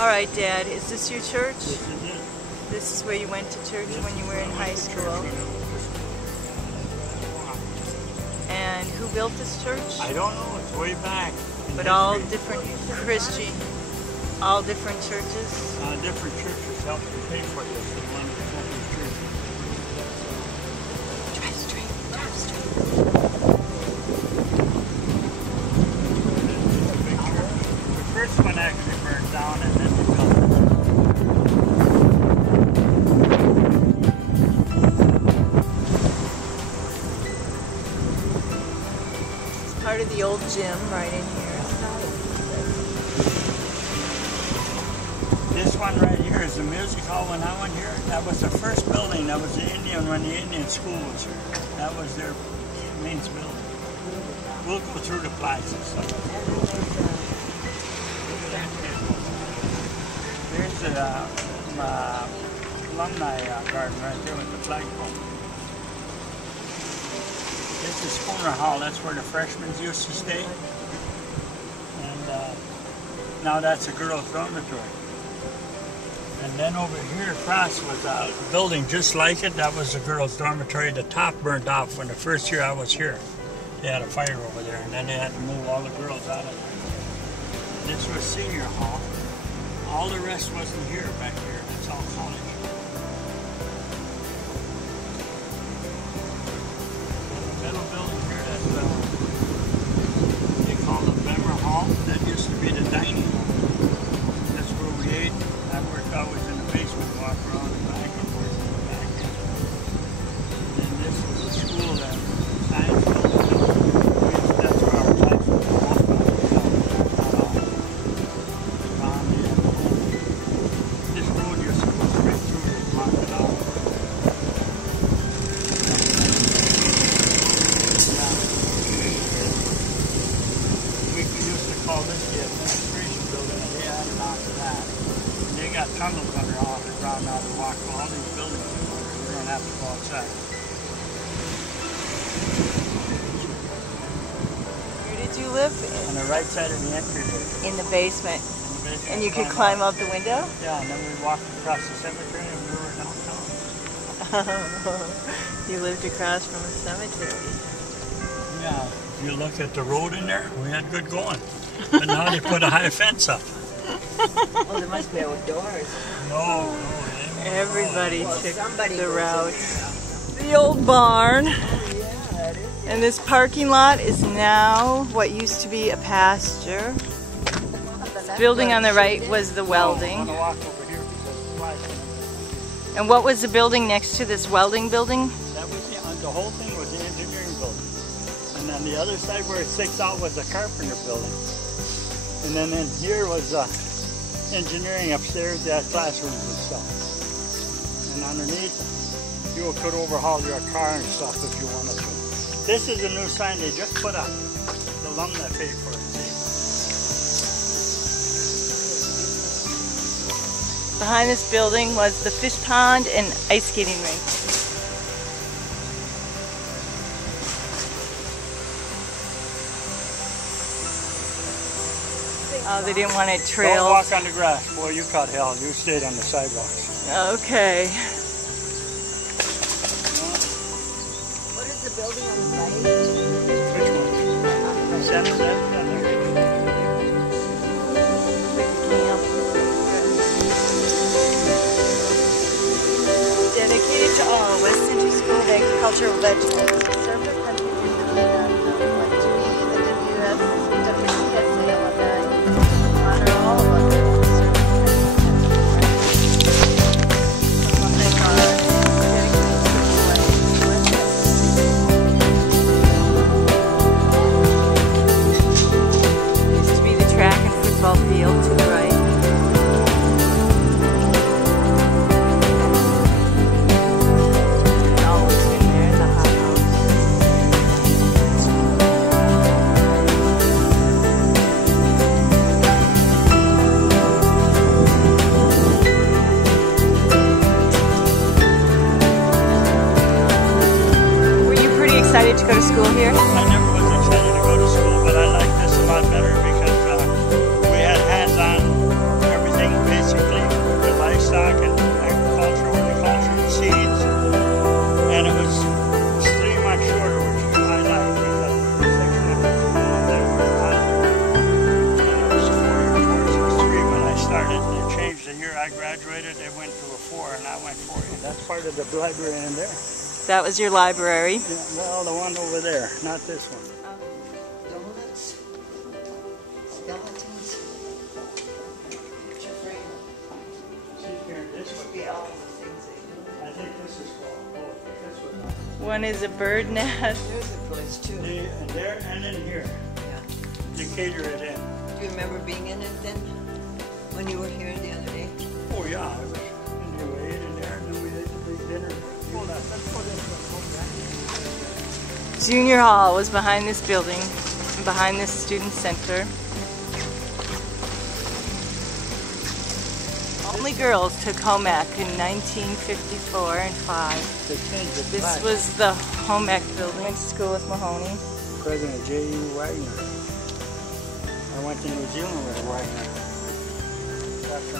Alright, Dad, is this your church? This is it. This is where you went to church when you were in high school. And who built this church? I don't know, it's way back. But all different Christian, all different churches? Different churches helped to pay for this. The one that's open church. Drive straight, drive straight. This is a big church. The first one actually burned down and then we built it. Part of the old gym right in here. This one right here is the music hall. When I went here, that was the first building. That was the Indian, when the Indian school was here. That was their main building. We'll go through the plaza. So. There's the alumni garden right there with the flagpole. This is Spooner Hall. That's where the freshmen used to stay. And now that's a girls' dormitory. And then over here across was a building just like it. That was the girls' dormitory. The top burnt off when the first year I was here. They had a fire over there, and then they had to move all the girls out of there. This was senior hall. All the rest wasn't here back here. That's all college. Middle building here, that's they call it Bemmer Hall. That used to be the dining hall. That's where we ate. I worked always in the basement, walk around the back and forth in the back end. And this was the school that science building. That's where our life was. This road used to go straight through it and mark it out. We used to call this the administration building, and they added on to that. And they got tunnels under all the ground now to walk all these buildings. We don't have to go outside. Where did you live? On the right side of the entry there. In the basement. In the basement. And you could climb out the window? Yeah, and then we walked across the cemetery and we were downtown. You lived across from a cemetery. Yeah, if you look at the road in there, we had good going. But now they put a high fence up. Oh, there must be outdoors. No. Everybody took the route. The old barn. Oh, yeah, that is. And this parking lot is now what used to be a pasture. The building on the right was the welding. I'm gonna walk over here because it's flash. And what was the building next to this welding building? That was the whole thing was the engineering building. And then the other side where it sticks out was the carpenter building. And then in here was engineering upstairs. They had classrooms and stuff. And underneath, you could overhaul your car and stuff if you wanted to. This is a new sign they just put up. The alumni paid for it. See? Behind this building was the fish pond and ice skating rink. Oh, they didn't want it trailed. Don't walk on the grass. Boy, you caught hell. You stayed on the sidewalks. Okay. What is the building on the side? Which one? Center there? Dedicated to all West Century School of Agricultural Vegetables. Served the country through the like to be the WCSA alumni. Honor all alumni. Alumni card. Used to be the track and football field to the right. Always been there, the hot house. later they went to a 4 and I went 4. That's part of the library in there. That was your library? Yeah, well, the one over there, not this one. Donuts, skeletons, picture frame. See here, this Must one. be all the things they do. I think this is called. Oh, this one. One is a bird nest. There's a place too. And there and in here. Yeah. You cater it in. Do you remember being in it then? When you were here the other day? Oh yeah, I was. And you ate in there, and then we ate the big dinner. Hold on, let's put it in the Junior Hall was behind this building, behind this student center. Only girls took home ec in 1954 and 5. They changed it This back. was the home ec building. Went to school with Mahoney. President J.U. Wagner. I went to New Zealand with Wagner. That's